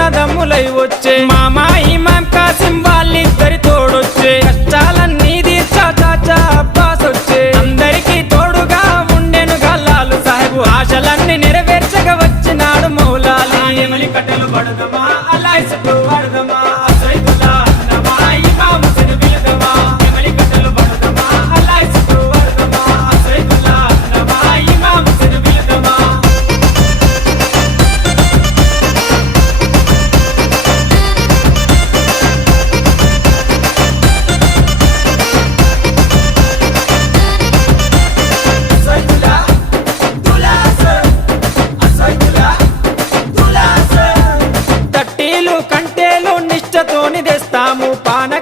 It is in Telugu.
అన్నదమ్ములై వచ్చే. మామా ఇమాం కాసిం వాళ్ళిద్దరి తోడొచ్చే. కష్టాలన్నీ తీర్చా చాచా అబ్బాస్ వచ్చే అందరికీ తోడుగా ఉండెను గల్లాలు సాహెబు. ఆశలన్నీ నెరవేర్చగా వచ్చినాడు తెస్తాము పాన